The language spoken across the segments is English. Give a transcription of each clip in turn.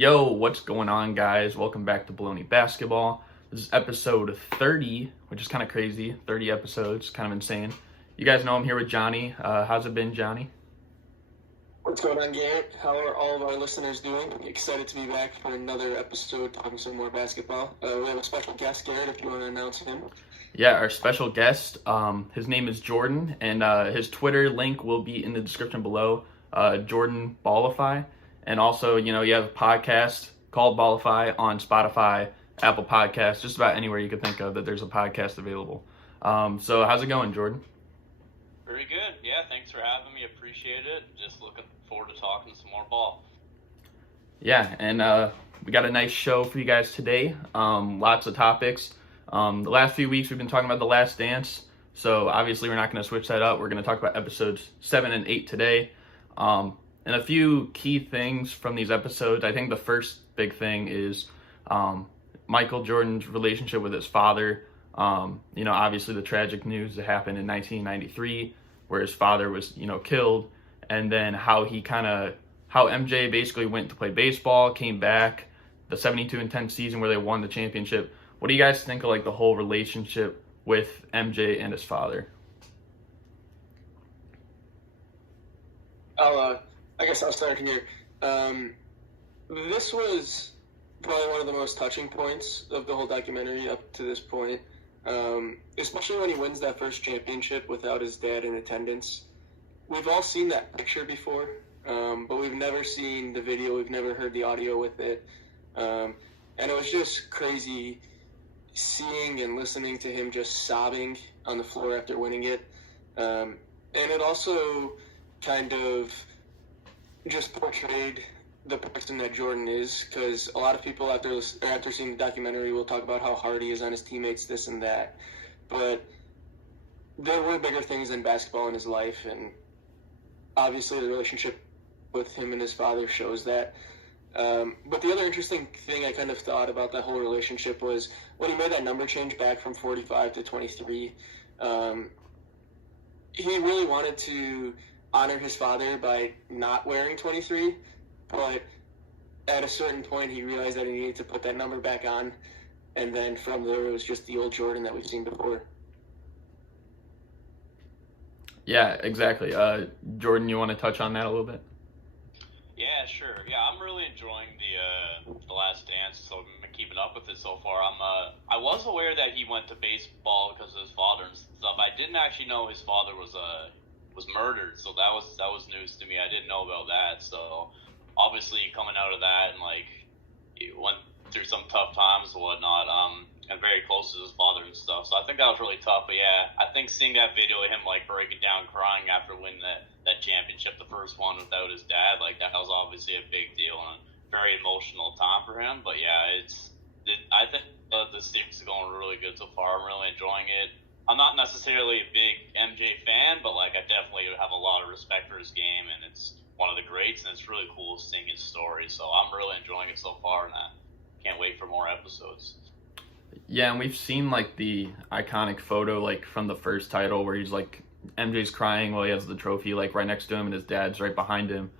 Yo, what's going on, guys? Welcome back to Bullony Basketball. This is episode 30, which is kind of crazy. 30 episodes, kind of insane. You guys know I'm here with Johnny. How's it been, Johnny? What's going on, Garrett? How are all of our listeners doing? Excited to be back for another episode talking some more basketball. We have a special guest, Garrett, if you want to announce him. Yeah, our special guest, his name is Jordan, and his Twitter link will be in the description below, Jordan Ballify. And also, you have a podcast called Ballify on Spotify, Apple Podcasts, just about anywhere you could think of that there's a podcast available. So how's it going, Jordan? Very good. Yeah, thanks for having me. Appreciate it. Just looking forward to talking some more ball. Yeah, and we got a nice show for you guys today. Lots of topics. The last few weeks we've been talking about The Last Dance, so obviously we're not going to switch that up. We're going to talk about episodes 7 and 8 today. And a few key things from these episodes. I think the first big thing is Michael Jordan's relationship with his father. Obviously the tragic news that happened in 1993 where his father was, killed. And then how MJ basically went to play baseball, came back, the 72-10 season where they won the championship. What do you guys think of the whole relationship with MJ and his father? I guess I'll start here. This was probably one of the most touching points of the whole documentary up to this point, especially when he wins that first championship without his dad in attendance. We've all seen that picture before, but we've never seen the video. We've never heard the audio with it. And it was just crazy seeing and listening to him just sobbing on the floor after winning it. And it also kind of just portrayed the person that Jordan is, because a lot of people after seeing the documentary will talk about how hard he is on his teammates, this and that. But there were bigger things than basketball in his life, and obviously the relationship with him and his father shows that. But the other interesting thing I kind of thought about that whole relationship was when he made that number change back from 45 to 23, he really wanted to honor his father by not wearing 23, but at a certain point he realized that he needed to put that number back on, and then from there it was just the old Jordan that we've seen before. Yeah, exactly. Jordan, you want to touch on that a little bit? Yeah, sure. Yeah, I'm really enjoying the Last Dance, so I'm keeping up with it so far. I was aware that he went to baseball because of his father and stuff. I didn't actually know his father was murdered, so that was news to me. I didn't know about that. So obviously coming out of that and he went through some tough times and whatnot, and very close to his father and stuff. So I think that was really tough. But yeah, I think seeing that video of him breaking down crying after winning that championship, the first one without his dad, that was obviously a big deal and a very emotional time for him. But yeah, I think the series is going really good so far. I'm really enjoying it. I'm not necessarily a big MJ fan, but I definitely have a lot of respect for his game, and it's one of the greats, and it's really cool seeing his story. So I'm really enjoying it so far, and I can't wait for more episodes. Yeah, and we've seen the iconic photo from the first title where he's MJ's crying while he has the trophy right next to him, and his dad's right behind him.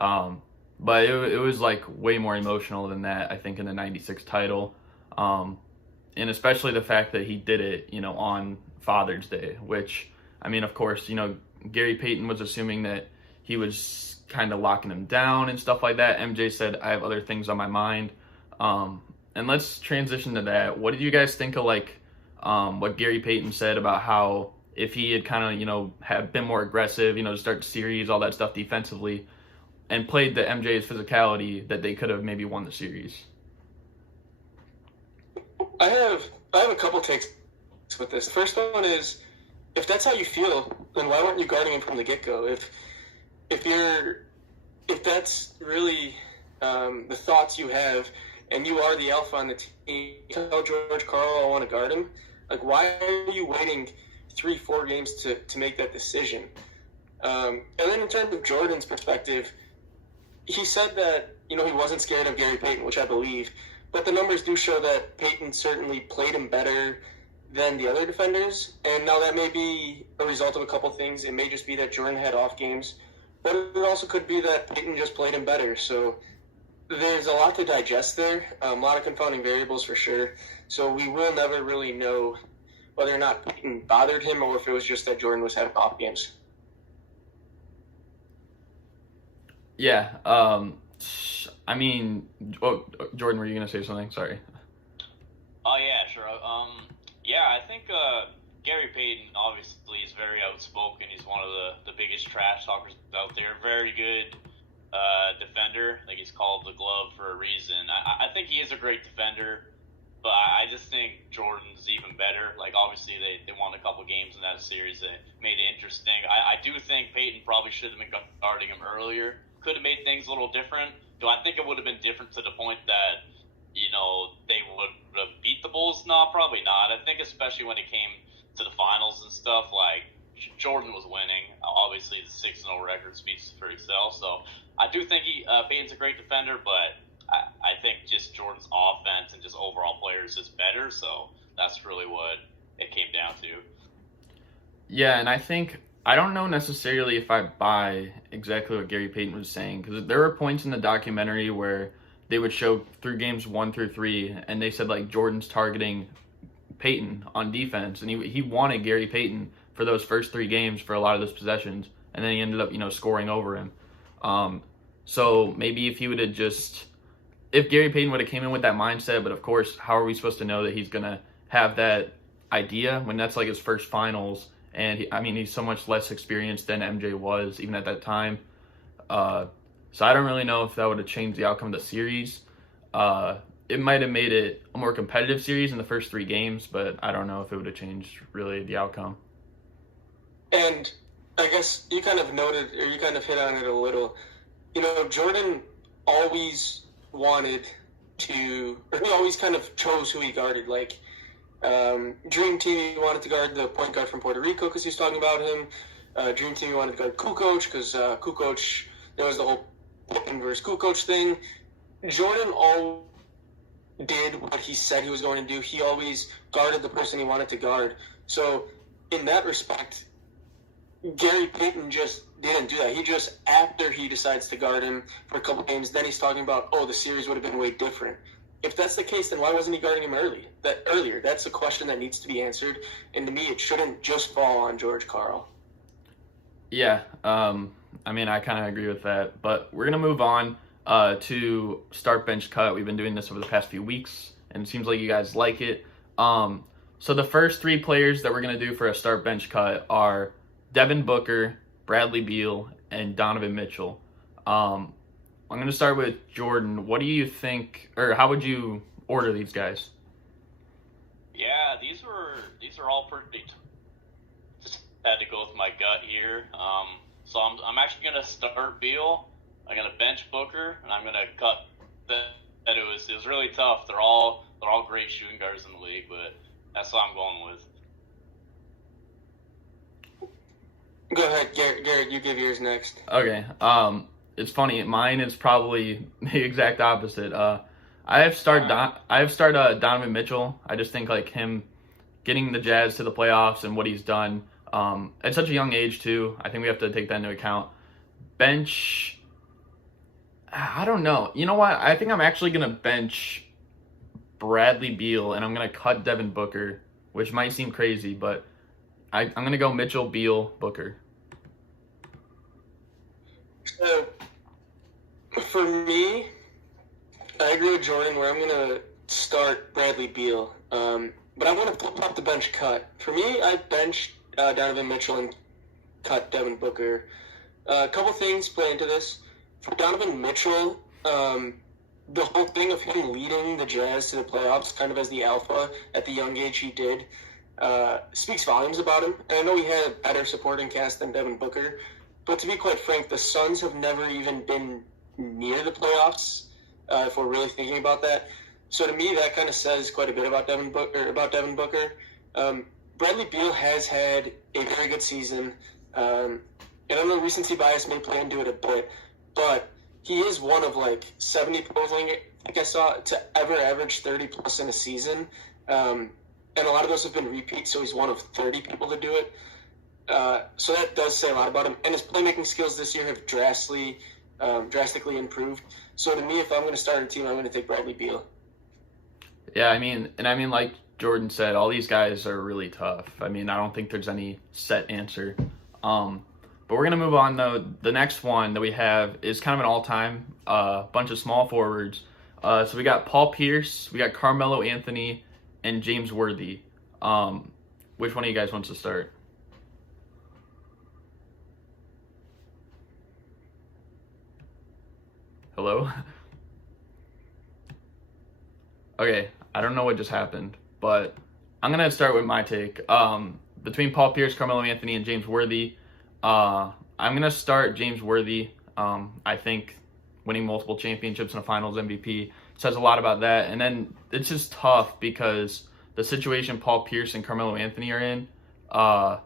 But it was way more emotional than that, I think, in the 96 title. And especially the fact that he did it, on Father's Day, which, of course, Gary Payton was assuming that he was kind of locking him down and stuff like that. MJ said, I have other things on my mind. And let's transition to that. What did you guys think of what Gary Payton said about how if he had kind of, had been more aggressive, to start the series, all that stuff defensively, and played the MJ's physicality, that they could have maybe won the series? I have a couple takes with this. The first one is, if that's how you feel, then why weren't you guarding him from the get-go? If that's really the thoughts you have, and you are the alpha on the team, you tell George Karl I want to guard him, why are you waiting 3-4 games to make that decision? And then in terms of Jordan's perspective, he said that, he wasn't scared of Gary Payton, which I believe, but the numbers do show that Payton certainly played him better than the other defenders, and now that may be a result of a couple things. It may just be that Jordan had off games, but it also could be that Payton just played him better. So there's a lot to digest there, a lot of confounding variables for sure. So we will never really know whether or not Payton bothered him or if it was just that Jordan was having off games. Yeah. I mean, Jordan, were you gonna say something? Sorry. Oh yeah, sure. Yeah, I think Gary Payton obviously is very outspoken. He's one of the biggest trash talkers out there. Very good defender. Like he's called the glove for a reason. I think he is a great defender, but I just think Jordan's even better. Like obviously they won a couple games in that series that made it interesting. I do think Payton probably should have been guarding him earlier. Could have made things a little different. Do I think it would have been different to the point that, you know, they would have beat the Bulls? No, probably not. I think especially when it came to the finals and stuff, like, Jordan was winning. Obviously, the 6-0 record speaks for itself. So I do think Payton's a great defender, but I think just Jordan's offense and just overall players is better. So that's really what it came down to. Yeah, and I don't know necessarily if I buy exactly what Gary Payton was saying, because there were points in the documentary where they would show through games 1 through 3, and they said like Jordan's targeting Payton on defense, and he wanted Gary Payton for those first 3 games for a lot of those possessions, and then he ended up scoring over him. So maybe if Gary Payton would have came in with that mindset, but of course, how are we supposed to know that he's gonna have that idea when that's like his first finals? And he's so much less experienced than MJ was even at that time. So I don't really know if that would have changed the outcome of the series. It might have made it a more competitive series in the first 3 games, but I don't know if it would have changed really the outcome. And I guess you kind of noted, or you kind of hit on it a little. Jordan always wanted to, or he always kind of chose who he guarded. Like, Dream Team, he wanted to guard the point guard from Puerto Rico because he was talking about him. Dream Team, he wanted to guard Kukoc because Kukoc, there was the whole Payton versus Kukoc thing. Jordan all did what he said he was going to do. He always guarded the person he wanted to guard. So in that respect, Gary Payton just didn't do that. He just, after he decides to guard him for a couple games, then he's talking about, the series would have been way different. If that's the case, then why wasn't he guarding him earlier? That's a question that needs to be answered. And to me, it shouldn't just fall on George Karl. Yeah, I kind of agree with that. But we're going to move on to start bench cut. We've been doing this over the past few weeks, and it seems like you guys like it. So the first 3 players that we're going to do for a start bench cut are Devin Booker, Bradley Beal, and Donovan Mitchell. I'm going to start with Jordan. What do you think, or how would you order these guys? Yeah, these are all pretty. Just had to go with my gut here. So I'm actually going to start Beal. I'm going to bench Booker, and I'm going to cut. That it was really tough. They're all great shooting guards in the league, but that's what I'm going with. Go ahead, Garrett. You give yours next. Okay. It's funny. Mine is probably the exact opposite. I have started Donovan Mitchell. I just think like him getting the Jazz to the playoffs and what he's done at such a young age too. I think we have to take that into account. Bench. I don't know. You know what? I think I'm actually gonna bench Bradley Beal and I'm gonna cut Devin Booker, which might seem crazy, but I'm gonna go Mitchell, Beal, Booker. So, for me, I agree with Jordan where I'm going to start Bradley Beal. But I want to flip up the bench cut. For me, I benched Donovan Mitchell and cut Devin Booker. A couple things play into this. For Donovan Mitchell, the whole thing of him leading the Jazz to the playoffs kind of as the alpha at the young age he did speaks volumes about him. And I know he had a better supporting cast than Devin Booker. But to be quite frank, the Suns have never even been near the playoffs, if we're really thinking about that. So to me, that kind of says quite a bit about Devin Booker. Bradley Beal has had a very good season. And I don't know, recency bias may play into it a bit, but he is one of like 70 players, I think I saw, to ever average 30-plus in a season. And a lot of those have been repeats, so he's one of 30 people to do it. So that does say a lot about him. And his playmaking skills this year have drastically drastically improved. So to me, if I'm going to start a team, I'm going to take Bradley Beal. Yeah, I mean, like Jordan said, all these guys are really tough. I mean, I don't think there's any set answer. But we're going to move on, though. The next one that we have is kind of an all-time bunch of small forwards. So we got Paul Pierce, we got Carmelo Anthony, and James Worthy. Which one of you guys wants to start? Hello? Okay, I don't know what just happened, but I'm going to start with my take. Between Paul Pierce, Carmelo Anthony, and James Worthy, I'm going to start James Worthy. I think winning multiple championships and a finals MVP says a lot about that. And then it's just tough because the situation Paul Pierce and Carmelo Anthony are in, I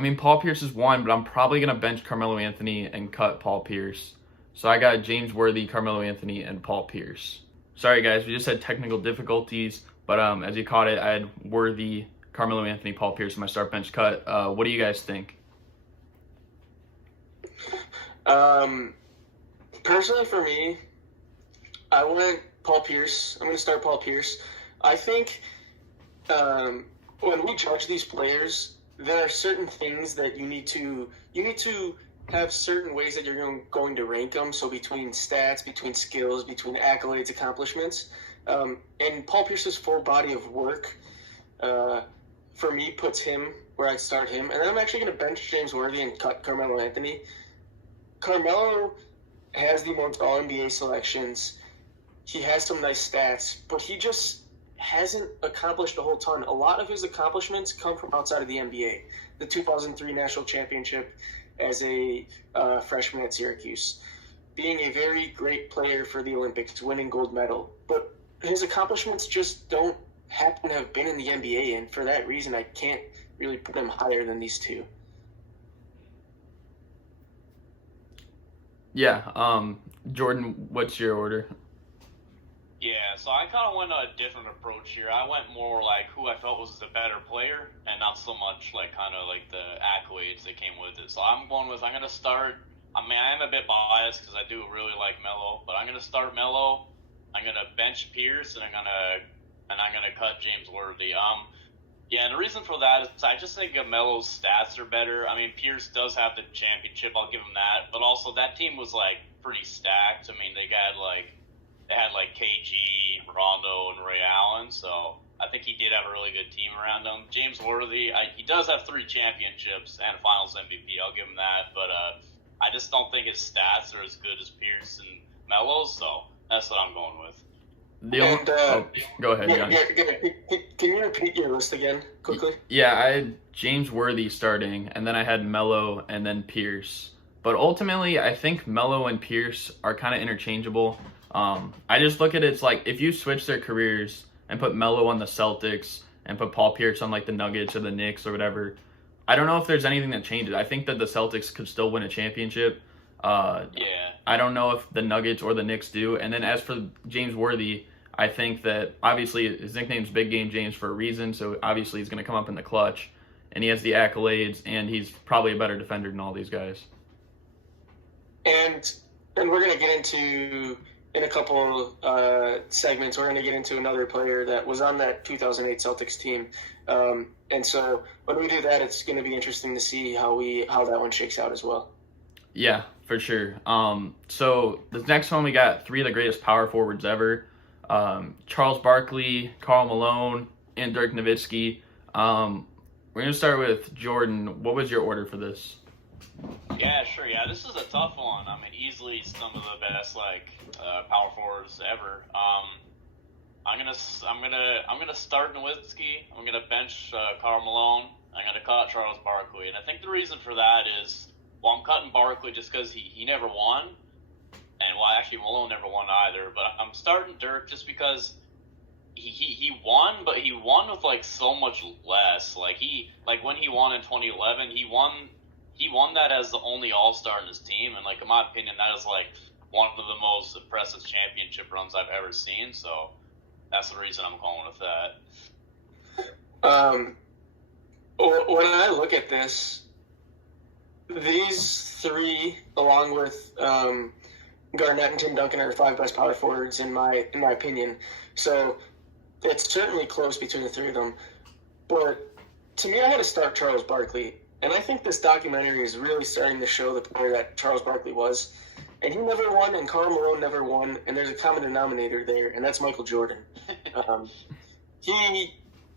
mean, Paul Pierce is one, but I'm probably going to bench Carmelo Anthony and cut Paul Pierce. So I got James Worthy, Carmelo Anthony, and Paul Pierce. Sorry, guys, we just had technical difficulties, but as you caught it, I had Worthy, Carmelo Anthony, Paul Pierce in my start bench cut. What do you guys think? Personally, for me, I went Paul Pierce. I'm going to start Paul Pierce. I think when we judge these players, there are certain things that you need to have certain ways that you're going to rank them. So between stats, between skills, between accolades, accomplishments, and Paul Pierce's full body of work, for me, puts him where I'd start him. And then I'm actually going to bench James Worthy and cut Carmelo Anthony. Carmelo has the most All-NBA selections. He has some nice stats, but he just hasn't accomplished a whole ton. A lot of his accomplishments come from outside of the NBA. The 2003 national championship as a freshman at Syracuse. Being a very great player for the Olympics, winning gold medal. But his accomplishments just don't happen to have been in the NBA, and for that reason, I can't really put him higher than these two. Yeah, Jordan, what's your order? Yeah, so I kind of went a different approach here. I went more like who I felt was the better player, and not so much like kind of like the accolades that came with it. So I'm going to start. I mean, I am a bit biased because I do really like Melo, but I'm going to start Melo. I'm going to bench Pierce, and I'm going to cut James Worthy. Yeah, and the reason for that is I just think Melo's stats are better. I mean, Pierce does have the championship, I'll give him that, but also that team was like pretty stacked. I mean, they had KG, Rondo, and Ray Allen, so I think he did have a really good team around him. James Worthy, he does have 3 championships and a Finals MVP. I'll give him that, but I just don't think his stats are as good as Pierce and Melo's, so that's what I'm going with. Go ahead, John. Can you repeat your list again quickly? Yeah, I had James Worthy starting, and then I had Melo and then Pierce. But ultimately, I think Melo and Pierce are kind of interchangeable. I just look at it, it's like if you switch their careers and put Melo on the Celtics and put Paul Pierce on like the Nuggets or the Knicks or whatever, I don't know if there's anything that changes. I think that the Celtics could still win a championship. Yeah. I don't know if the Nuggets or the Knicks do. And then as for James Worthy, I think that obviously his nickname's Big Game James for a reason, so obviously he's going to come up in the clutch. And he has the accolades, and he's probably a better defender than all these guys. And we're going to get into, in a couple segments, we're going to get into another player that was on that 2008 Celtics team. And so when we do that, it's going to be interesting to see how that one shakes out as well. Yeah, for sure. So the next one, we got 3 of the greatest power forwards ever. Charles Barkley, Karl Malone, and Dirk Nowitzki. We're going to start with Jordan. What was your order for this? Yeah, sure. Yeah, this is a tough one. I mean, easily some of the best power forwards ever. I'm gonna start Nowitzki. I'm gonna bench Karl Malone. I'm gonna cut Charles Barkley, and I think the reason for that is, well, I'm cutting Barkley just because he never won, and well, actually Malone never won either. But I'm starting Dirk just because he won, but he won with like so much less. Like when he won in 2011, he won that as the only All-Star in his team, and like in my opinion, that is like one of the most impressive championship runs I've ever seen. So that's the reason I'm going with that. When I look at this, these three, along with Garnett and Tim Duncan, are the 5 best power forwards in my opinion. So it's certainly close between the three of them. But to me, I had to start Charles Barkley. And I think this documentary is really starting to show the player that Charles Barkley was. And he never won, and Karl Malone never won, and there's a common denominator there, and that's Michael Jordan. He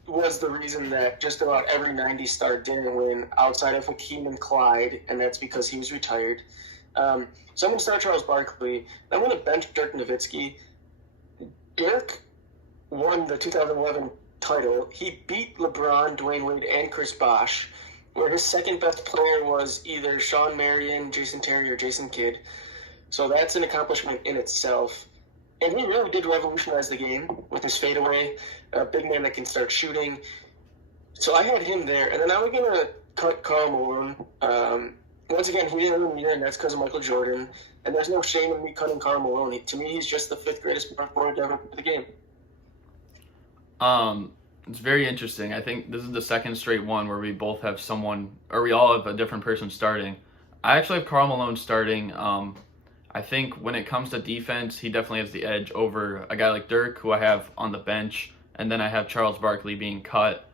was the reason that just about every 90s star didn't win outside of Hakeem and Clyde, and that's because he was retired. So I'm going to start Charles Barkley. I'm going to bench Dirk Nowitzki. Dirk won the 2011 title. He beat LeBron, Dwayne Wade, and Chris Bosh, where his second best player was either Sean Marion, Jason Terry, or Jason Kidd. So that's an accomplishment in itself. And he really did revolutionize the game with his fadeaway, a big man that can start shooting. So I had him there. And then I was going to cut Karl Malone. Once again, he didn't win the year, and that's because of Michael Jordan. And there's no shame in me cutting Karl Malone. To me, he's just the 5th greatest power forward ever for the game. It's very interesting. I think this is the second straight one where we both have someone, or we all have a different person starting. I actually have Karl Malone starting. I think when it comes to defense, he definitely has the edge over a guy like Dirk, who I have on the bench, and then I have Charles Barkley being cut,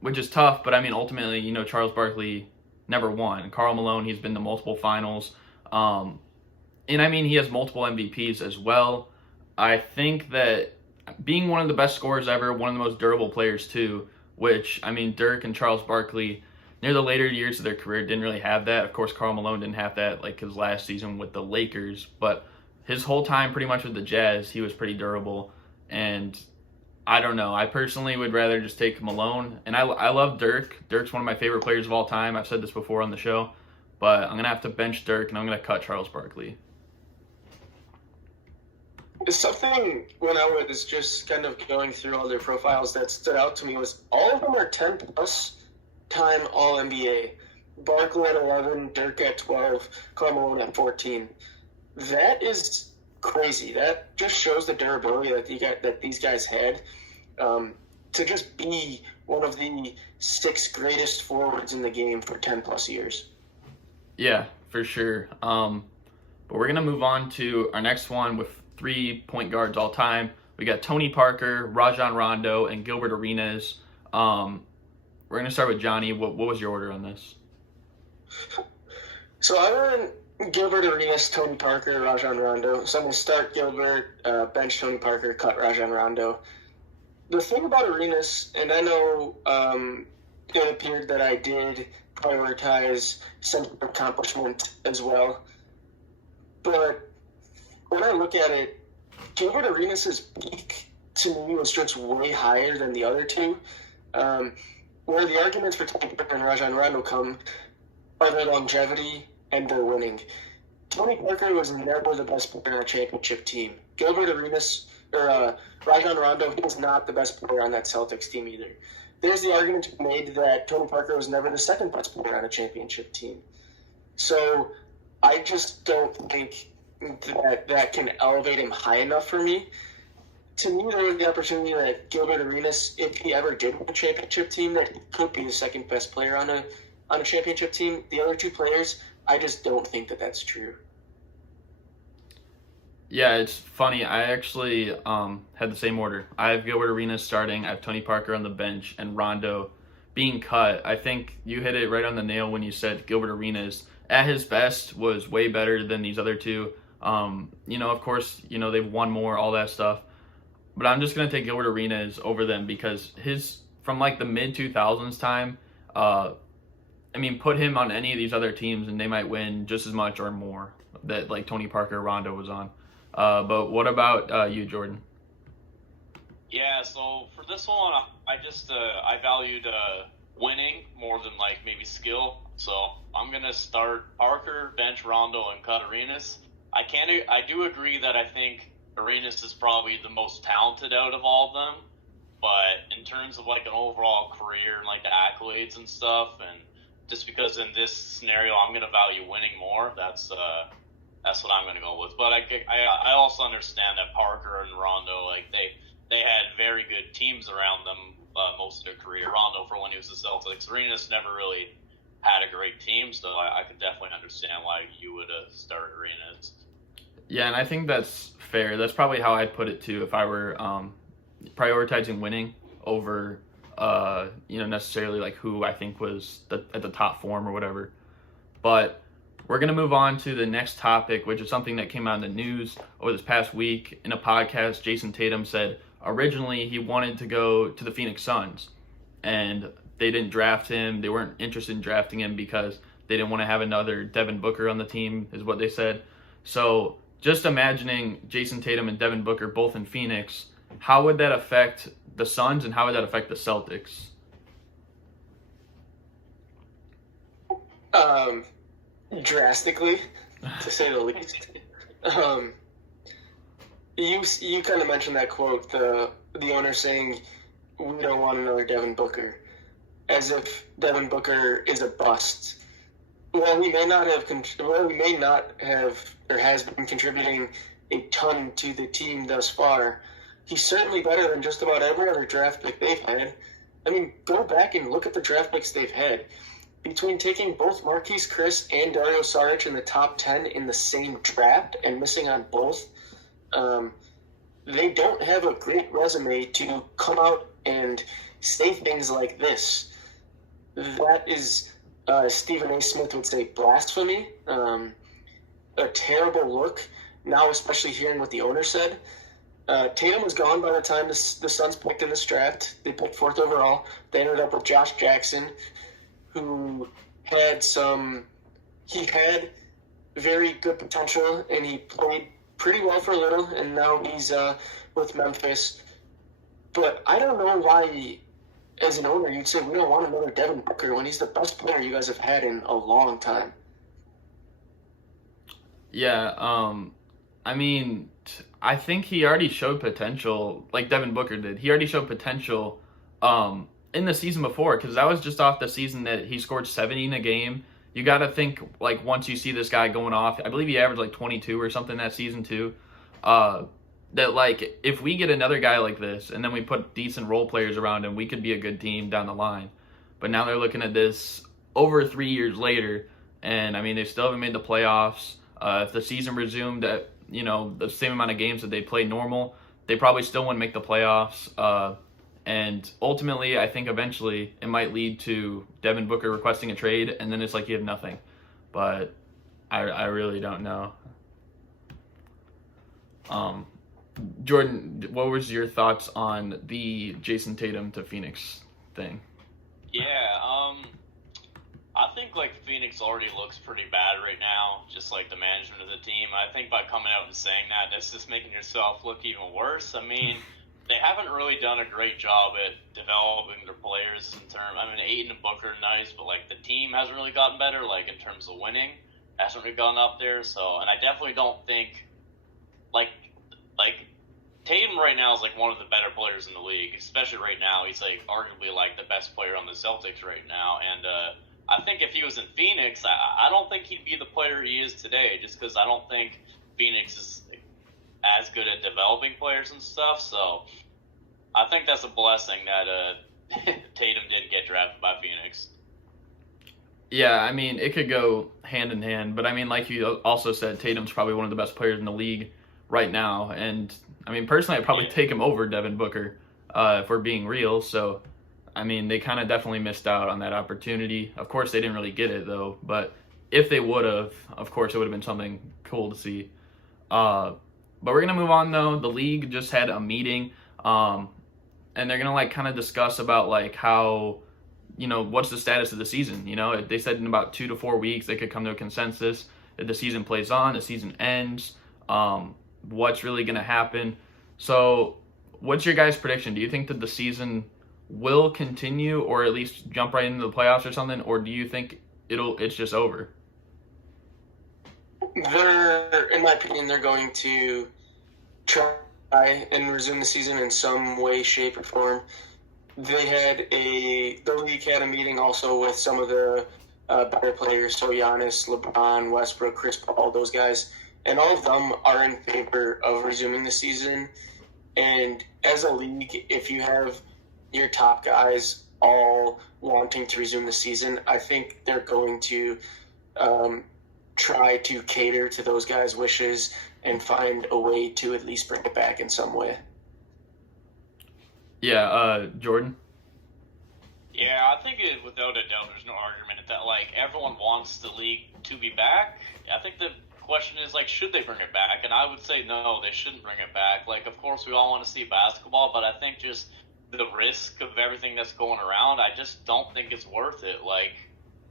which is tough. But I mean, ultimately, Charles Barkley never won. Karl Malone, he's been to multiple finals, and I mean, he has multiple MVPs as well. I think that being one of the best scorers ever, one of the most durable players too, which, I mean, Dirk and Charles Barkley, near the later years of their career, didn't really have that. Of course, Karl Malone didn't have that, like his last season with the Lakers, but his whole time pretty much with the Jazz, he was pretty durable. And I don't know. I personally would rather just take Malone. And I love Dirk. Dirk's one of my favorite players of all time. I've said this before on the show. But I'm going to have to bench Dirk, and I'm going to cut Charles Barkley. Something when I was just kind of going through all their profiles that stood out to me was all of them are 10-plus time All-NBA. Barkley at 11, Dirk at 12, Karl Malone at 14. That is crazy. That just shows the durability that these guys had to just be one of the 6 greatest forwards in the game for 10-plus years. Yeah, for sure. But we're going to move on to our next one with 3 point guards all time. We got Tony Parker, Rajon Rondo, and Gilbert Arenas. We're going to start with Johnny. What was your order on this? So I went Gilbert Arenas, Tony Parker, Rajon Rondo. So I'm going to start Gilbert, bench Tony Parker, cut Rajon Rondo. The thing about Arenas, and I know it appeared that I did prioritize sense of accomplishment as well, but when I look at it, Gilbert Arenas' peak to me was just way higher than the other two. Where the arguments for Tony Parker and Rajon Rondo come are their longevity and their winning. Tony Parker was never the best player on a championship team. Gilbert Arenas or Rajon Rondo, he was not the best player on that Celtics team either. There's the argument to be made that Tony Parker was never the second best player on a championship team. So I just don't think that can elevate him high enough for me. To me, there was the opportunity that Gilbert Arenas, if he ever did win a championship team, that he could be the second best player on a championship team. The other two players, I just don't think that that's true. Yeah, it's funny. I actually had the same order. I have Gilbert Arenas starting. I have Tony Parker on the bench and Rondo being cut. I think you hit it right on the nail when you said Gilbert Arenas at his best was way better than these other two. Of course, they've won more, all that stuff. But I'm just going to take Gilbert Arenas over them because from like the mid-2000s time, put him on any of these other teams and they might win just as much or more that like Tony Parker, Rondo was on. But what about you, Jordan? Yeah, so for this one, I valued winning more than like maybe skill. So I'm going to start Parker, bench Rondo, and cut Arenas. I do agree that I think Arenas is probably the most talented out of all of them, but in terms of like an overall career and like the accolades and stuff, and just because in this scenario I'm going to value winning more, that's what I'm going to go with. But I also understand that Parker and Rondo, like they had very good teams around them most of their career. Rondo for when he was the Celtics. Arenas never really had a great team, so I could definitely understand why you would start Arenas. Yeah, and I think that's fair. That's probably how I'd put it too if I were prioritizing winning over necessarily like who I think was at the top form or whatever. But we're going to move on to the next topic, which is something that came out in the news over this past week. In a podcast, Jason Tatum said originally he wanted to go to the Phoenix Suns, and they didn't draft him. They weren't interested in drafting him because they didn't want to have another Devin Booker on the team, is what they said. So just imagining Jason Tatum and Devin Booker both in Phoenix, how would that affect the Suns and how would that affect the Celtics? Drastically, to say the least. You kind of mentioned that quote, the owner saying, "We don't want another Devin Booker," as if Devin Booker is a bust. While he may not have or has been contributing a ton to the team thus far, he's certainly better than just about every other draft pick they've had. I mean, go back and look at the draft picks they've had. Between taking both Marquise Chris and Dario Saric in the top 10 in the same draft and missing on both, they don't have a great resume to come out and say things like this. That is, Stephen A. Smith would say, blasphemy, a terrible look, now especially hearing what the owner said. Tatum was gone by the time the Suns picked in this draft. They picked 4th overall. They ended up with Josh Jackson, who had very good potential, and he played pretty well for a little, and now he's with Memphis. But I don't know why, as an owner, you'd say we don't want another Devin Booker when he's the best player you guys have had in a long time. Yeah, I mean, I think he already showed potential, like Devin Booker did. He already showed potential in the season before, because that was just off the season that he scored 70 in a game. You got to think, like, once you see this guy going off, I believe he averaged like 22 or something that season too, that, like, if we get another guy like this and then we put decent role players around him, we could be a good team down the line. But now they're looking at this over 3 years later, and I mean, they still haven't made the playoffs. If the season resumed at, the same amount of games that they played normal, they probably still wouldn't make the playoffs. And ultimately, I think eventually it might lead to Devin Booker requesting a trade, and then it's like you have nothing. But I really don't know. Jordan, what was your thoughts on the Jason Tatum to Phoenix thing? Yeah, I think like Phoenix already looks pretty bad right now, just like the management of the team. I think by coming out and saying that's just making yourself look even worse. I mean, they haven't really done a great job at developing their players in terms. I mean, Ayton and Booker are nice, but like the team hasn't really gotten better. Like in terms of winning, hasn't really gone up there. So, and I definitely don't think like Tatum right now is like one of the better players in the league, especially right now. He's like arguably like the best player on the Celtics right now, and I think if he was in Phoenix, I don't think he'd be the player he is today, just because I don't think Phoenix is as good at developing players and stuff. So I think that's a blessing that Tatum didn't get drafted by Phoenix. Yeah, I mean, it could go hand in hand, but I mean, like you also said, Tatum's probably one of the best players in the league right now, and I mean, personally, I'd probably take him over Devin Booker if we're being real. So, I mean, they kind of definitely missed out on that opportunity. Of course, they didn't really get it, though. But if they would have, of course, it would have been something cool to see. But we're going to move on, though. The league just had a meeting, and they're going to, like, kind of discuss about, like, how, what's the status of the season. They said in about 2 to 4 weeks they could come to a consensus that the season plays on, the season ends, what's really going to happen. So what's your guys' prediction? Do you think that the season will continue or at least jump right into the playoffs or something, or do you think it's just over? In my opinion, they're going to try and resume the season in some way, shape, or form. The league had a meeting also with some of the better players, so Giannis, LeBron, Westbrook, Chris Paul, those guys, and all of them are in favor of resuming the season. And as a league, if you have your top guys all wanting to resume the season, I think they're going to try to cater to those guys' wishes and find a way to at least bring it back in some way. Yeah, Jordan? Yeah, I think without a doubt, there's no argument that, like, everyone wants the league to be back. I think the question is, like, should they bring it back? And I would say no, they shouldn't bring it back. Like, of course, we all want to see basketball, but I think just the risk of everything that's going around, I just don't think it's worth it. Like,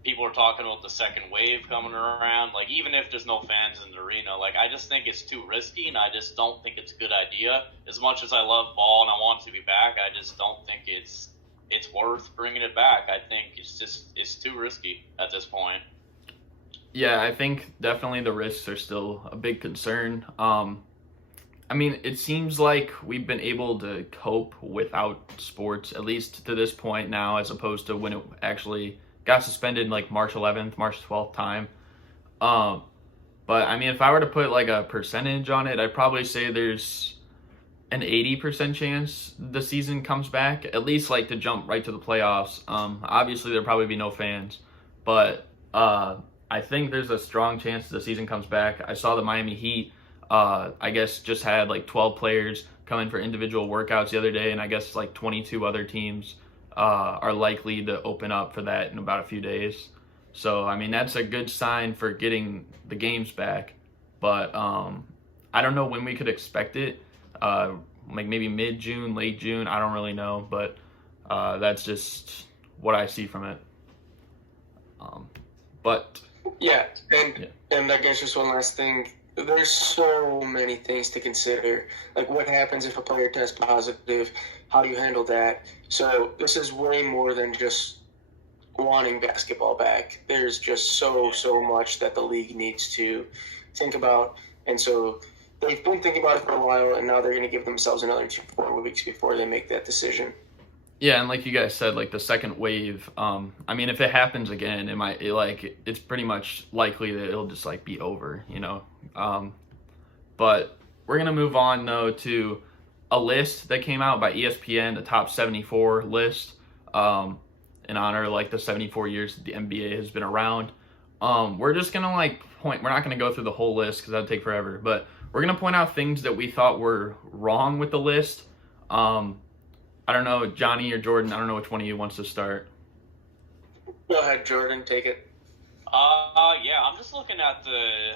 people are talking about the second wave coming around. Like, even if there's no fans in the arena, like, I just think it's too risky, and I just don't think it's a good idea. As much as I love ball and I want it to be back, I just don't think it's worth bringing it back. I think it's too risky at this point. Yeah, I think definitely the risks are still a big concern. I mean, it seems like we've been able to cope without sports, at least to this point now, as opposed to when it actually got suspended like March 11th, March 12th time. But I mean, if I were to put like a percentage on it, I'd probably say there's an 80% chance the season comes back, at least like to jump right to the playoffs. Obviously there'll probably be no fans, but I think there's a strong chance the season comes back. I saw the Miami Heat, I guess, just had like 12 players come in for individual workouts the other day, and I guess like 22 other teams are likely to open up for that in about a few days. So, I mean, that's a good sign for getting the games back, but I don't know when we could expect it. Like maybe mid-June, late June, I don't really know, but that's just what I see from it. But yeah, and I guess just one last thing. There's so many things to consider. Like, what happens if a player tests positive? How do you handle that? So this is way more than just wanting basketball back. There's just so much that the league needs to think about, and so they've been thinking about it for a while, and now they're going to give themselves another 2-4 weeks before they make that decision. Yeah, and like you guys said, like the second wave, I mean, if it happens again, it's pretty much likely that it'll just like be over, you know. But we're going to move on though to a list that came out by ESPN, the top 74 list, in honor of like the 74 years that the NBA has been around. We're just going to like we're not going to go through the whole list because that'd take forever, but we're going to point out things that we thought were wrong with the list. I don't know, Johnny or Jordan, I don't know which one of you wants to start. Go ahead, Jordan, take it. Yeah, I'm just looking at the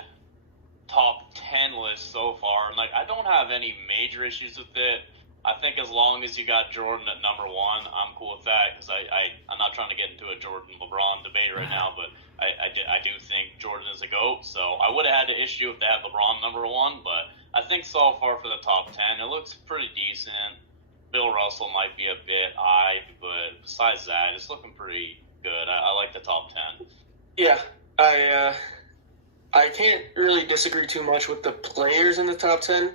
top 10 list so far, and like I don't have any major issues with it. I think as long as you got Jordan at number one, I'm cool with that, because I'm not trying to get into a Jordan-LeBron debate right now, but I do think Jordan is a GOAT, so I would have had an issue if they had LeBron number one, but I think so far for the top 10, it looks pretty decent. Bill Russell might be a bit high, but besides that, it's looking pretty good. I like the top 10. Yeah, I can't really disagree too much with the players in the top 10.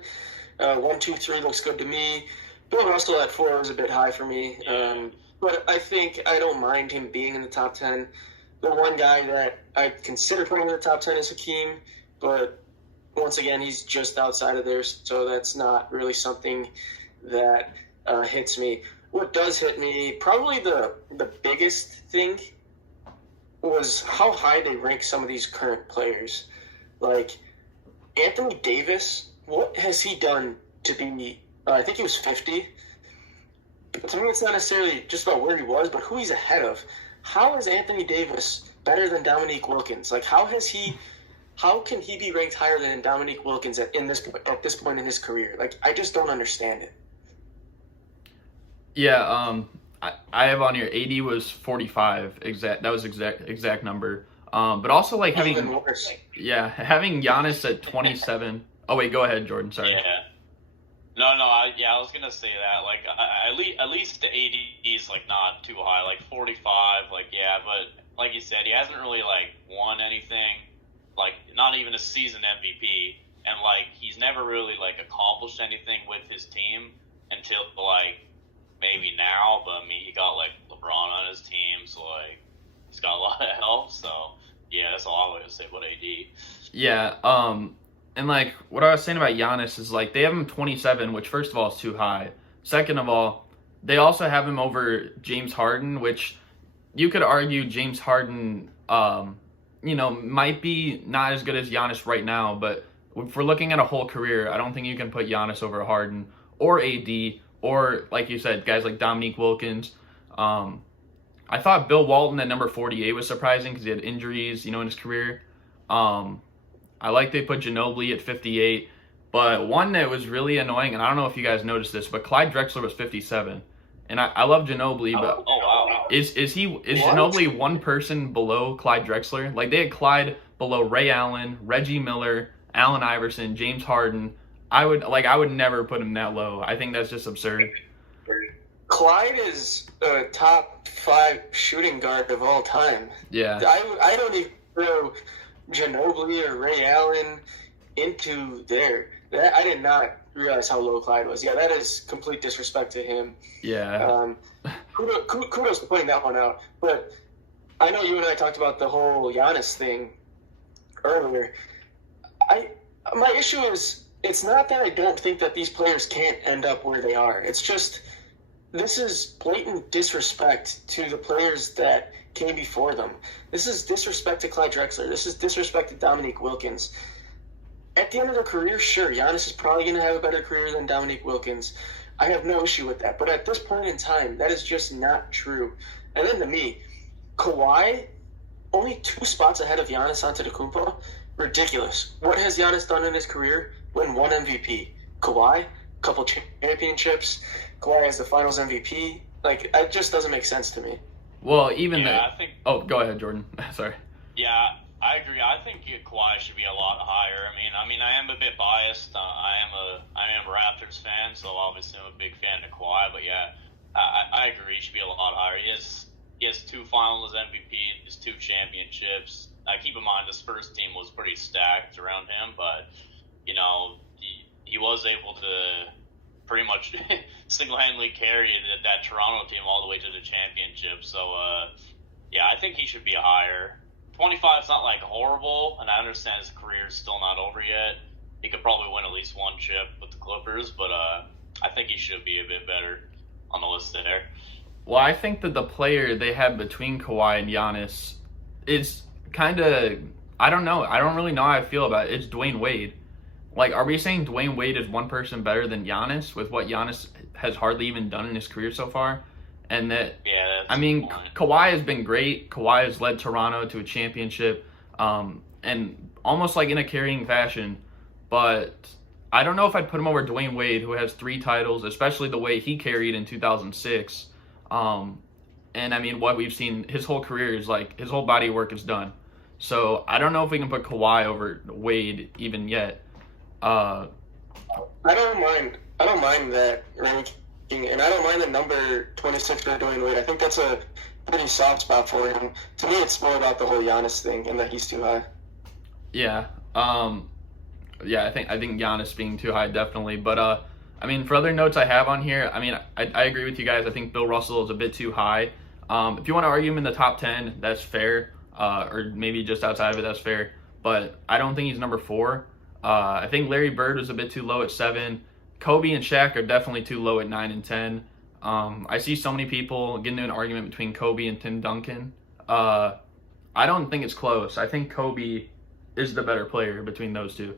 1, 2, 3 looks good to me. Bill Russell at 4 was a bit high for me, but I think I don't mind him being in the top 10. The one guy that I consider putting in the top 10 is Hakeem, but once again, he's just outside of there, so that's not really something that hits me. What does hit me, probably the biggest thing, was how high they rank some of these current players. Like, Anthony Davis, what has he done to be, I think he was 50. But to me, it's not necessarily just about where he was, but who he's ahead of. How is Anthony Davis better than Dominique Wilkins? Like, how can he be ranked higher than Dominique Wilkins at this point in his career? Like, I just don't understand it. Yeah, I have on here 80 was 45 exact. That was exact number. But also like having having Giannis at 27. Oh wait, go ahead, Jordan. Sorry. Yeah. No. I was gonna say that. Like, at least the 80 is like not too high. Like 45. Like, yeah, but like you said, he hasn't really like won anything. Like, not even a season MVP, and like he's never really like accomplished anything with his team until like maybe now. But I mean, he got like LeBron on his team, so like he's got a lot of help. So yeah, that's all I would say about AD. Yeah. And like what I was saying about Giannis is like they have him 27, which first of all is too high. Second of all, they also have him over James Harden, which you could argue James Harden, might be not as good as Giannis right now, but if we're looking at a whole career, I don't think you can put Giannis over Harden or AD or, like you said, guys like Dominique Wilkins. I thought Bill Walton at number 48 was surprising because he had injuries, in his career. I like they put Ginobili at 58, but one that was really annoying, and I don't know if you guys noticed this, but Clyde Drexler was 57. And I love Ginobili, but wow. is Ginobili one person below Clyde Drexler? Like, they had Clyde below Ray Allen, Reggie Miller, Allen Iverson, James Harden. I would never put him that low. I think that's just absurd. Clyde is a top 5 shooting guard of all time. Yeah. I don't even throw Ginobili or Ray Allen into there. I did not realize how low Clyde was. Yeah, that is complete disrespect to him. Yeah. Kudos to putting that one out. But I know you and I talked about the whole Giannis thing earlier. My issue is, it's not that I don't think that these players can't end up where they are. It's just, this is blatant disrespect to the players that came before them. This is disrespect to Clyde Drexler. This is disrespect to Dominique Wilkins. At the end of their career, sure, Giannis is probably going to have a better career than Dominique Wilkins. I have no issue with that. But at this point in time, that is just not true. And then to me, Kawhi, only 2 spots ahead of Giannis Antetokounmpo, ridiculous. What has Giannis done in his career? Win 1 MVP. Kawhi, couple championships. Kawhi has the Finals MVP. Like, it just doesn't make sense to me. Well, even I think. Oh, go ahead, Jordan. Sorry. Yeah, I agree. I think Kawhi should be a lot higher. I mean, I am a bit biased. I am a Raptors fan, so obviously I'm a big fan of Kawhi. But yeah, I agree. He should be a lot higher. He has 2 Finals MVP, his 2 championships. Keep in mind the Spurs team was pretty stacked around him, but he was able to pretty much single-handedly carry that Toronto team all the way to the championship. So yeah, I think he should be higher. 25 is not like horrible, and I understand his career is still not over yet. He could probably win at least 1 chip with the Clippers, but I think he should be a bit better on the list there. Well, I think that the player they have between Kawhi and Giannis is kind of, I don't know. I don't really know how I feel about it. It's Dwayne Wade. Like, are we saying Dwayne Wade is one person better than Giannis with what Giannis has hardly even done in his career so far? And that, yeah, Kawhi has been great. Kawhi has led Toronto to a championship, and almost like in a carrying fashion. But I don't know if I'd put him over Dwayne Wade, who has 3 titles, especially the way he carried in 2006. And I mean, what we've seen, his whole career is like, his whole body of work is done. So I don't know if we can put Kawhi over Wade even yet. I don't mind that ranking, and I don't mind the number 26 for Dwayne Wade. I think that's a pretty soft spot for him. To me, it's more about the whole Giannis thing and that he's too high. Yeah. I think Giannis being too high, definitely. But I mean, for other notes I have on here, I mean, I agree with you guys. I think Bill Russell is a bit too high. If you want to argue him in the top 10, that's fair. Or maybe just outside of it, that's fair. But I don't think he's number 4. I think Larry Bird was a bit too low at 7. Kobe and Shaq are definitely too low at 9 and 10. I see so many people get into an argument between Kobe and Tim Duncan. I don't think it's close. I think Kobe is the better player between those 2.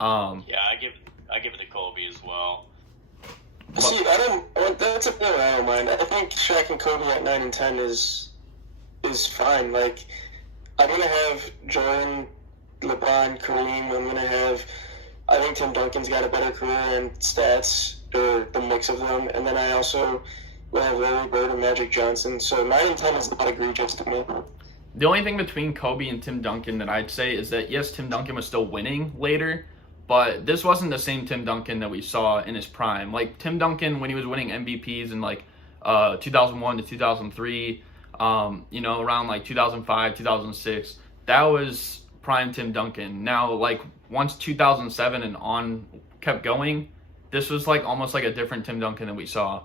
Yeah, I give it to Kobe as well. See, that's a player I don't mind. I think Shaq and Kobe at 9 and 10 is fine. Like, I'm gonna have Jordan, LeBron, Kareem. I think Tim Duncan's got a better career and stats, or the mix of them. And then I also will have Larry Bird and Magic Johnson. So 9 and 10 is not egregious to me. The only thing between Kobe and Tim Duncan that I'd say is that, yes, Tim Duncan was still winning later, but this wasn't the same Tim Duncan that we saw in his prime. Like, Tim Duncan, when he was winning MVPs in, 2001 to 2003, around, 2005, 2006, that was prime Tim Duncan. Now, once 2007 and on kept going, this was, almost like a different Tim Duncan that we saw.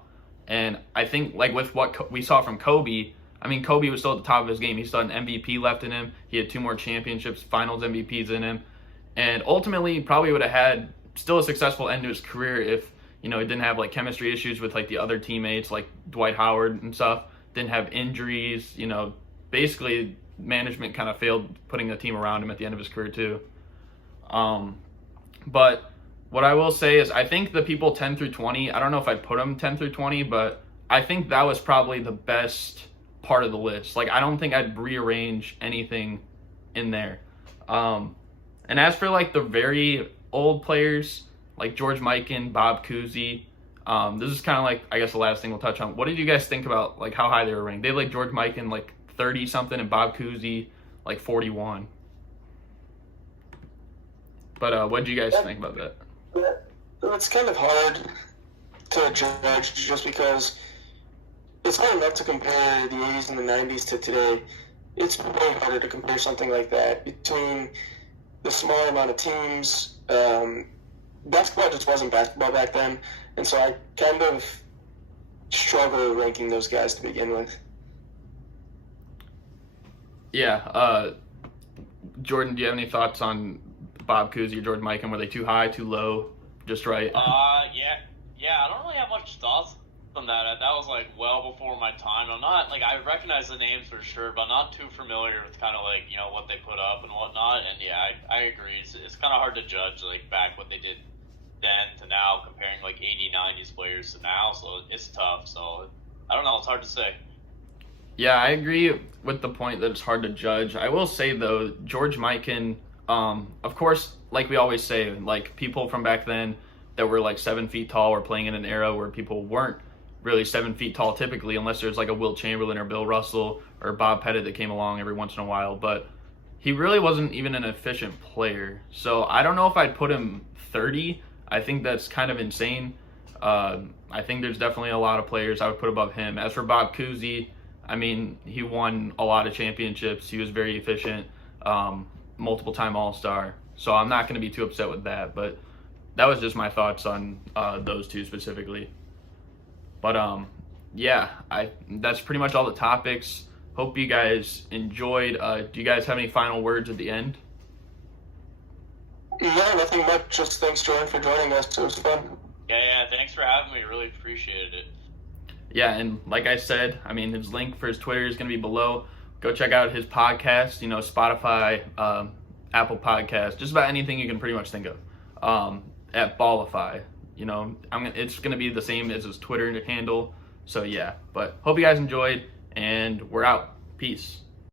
And I think, with what we saw from Kobe, I mean, Kobe was still at the top of his game. He still had an MVP left in him. He had 2 more championships, finals MVPs in him. And ultimately, probably would have had still a successful end to his career if You know, he didn't have like chemistry issues with like the other teammates, like Dwight Howard and stuff. Didn't have injuries. You know, basically management kind of failed putting a team around him at the end of his career too. But what I will say is I think the people 10 through 20, I don't know if I'd put them 10 through 20, but I think that was probably the best part of the list. Like, I don't think I'd rearrange anything in there. And as for like the very old players, like George Mikan, Bob Cousy, this is kind of like, I guess, the last thing we'll touch on. What did you guys think about like how high they were ranked? They had like George Mikan like 30 something and Bob Cousy like 41. But what did you guys think about that? It's kind of hard to judge just because it's hard enough to compare the 80s and the 90s to today. It's way harder to compare something like that between the small amount of teams. Basketball just wasn't basketball back then, and so I kind of struggle ranking those guys to begin with. Yeah. Jordan, do you have any thoughts on Bob Cousy or George Mikan? Were they too high, too low, just right? Yeah. I don't really have much thoughts on that. That was like well before my time. I'm not like I recognize the names for sure, but I'm not too familiar with kind of like what they put up and whatnot. And yeah, I agree. It's kind of hard to judge like back what they did then to now, comparing like 80, 90s players to now. So it's tough. So I don't know. It's hard to say. Yeah, I agree with the point that it's hard to judge. I will say though, George Mikan. Of course, like we always say, like people from back then that were like 7 feet tall were playing in an era where people weren't really 7 feet tall typically, unless there's like a Wilt Chamberlain or Bill Russell or Bob Pettit that came along every once in a while. But he really wasn't even an efficient player. So I don't know if I'd put him 30. I think that's kind of insane. I think there's definitely a lot of players I would put above him. As for Bob Cousy, I mean, he won a lot of championships. He was very efficient. Multiple-time All-Star, so I'm not going to be too upset with that, but that was just my thoughts on those two specifically. But yeah, that's pretty much all the topics. Hope you guys enjoyed. Do you guys have any final words at the end? No, nothing much. Just thanks, Jordan, for joining us. It was fun. Yeah, thanks for having me. Really appreciated it. Yeah, and like I said, I mean, his link for his Twitter is going to be below. Go check out his podcast, Spotify, Apple Podcast, just about anything you can pretty much think of, at Ballify. It's going to be the same as his Twitter handle. So, yeah. But hope you guys enjoyed, and we're out. Peace.